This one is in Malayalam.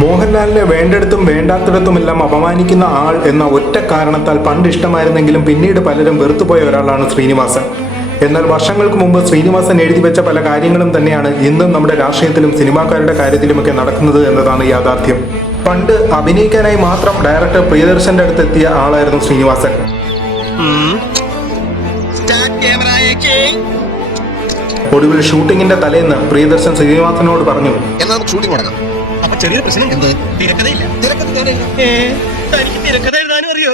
മോഹൻലാലിനെ വേണ്ടിടത്തും വേണ്ടാത്തിടത്തുമെല്ലാം അപമാനിക്കുന്ന ആൾ എന്ന ഒറ്റ കാരണത്താൽ പണ്ട് ഇഷ്ടമായിരുന്നെങ്കിലും പിന്നീട് പലരും വെറുത്തുപോയ ഒരാളാണ് ശ്രീനിവാസൻ. എന്നാൽ വർഷങ്ങൾക്ക് മുമ്പ് ശ്രീനിവാസൻ എഴുതി വെച്ച പല കാര്യങ്ങളും തന്നെയാണ് ഇന്നും നമ്മുടെ രാഷ്ട്രീയത്തിലും സിനിമാക്കാരുടെ കാര്യത്തിലുമൊക്കെ നടക്കുന്നത് എന്നതാണ് യാഥാർത്ഥ്യം. പണ്ട് അഭിനയിക്കാനായി മാത്രം ഡയറക്ടർ പ്രിയദർശന്റെ അടുത്തെത്തിയ ആളായിരുന്നു ശ്രീനിവാസൻ. ഒടുവിൽ ഷൂട്ടിങ്ങിന്റെ തലേന്ന് പ്രിയദർശൻ ശ്രീനിവാസനോട് പറഞ്ഞു, ചെറിയ പ്രശ്നം തിരക്കഥയില്ല. തിരക്കഥ എഴുതാനും അറിയോ?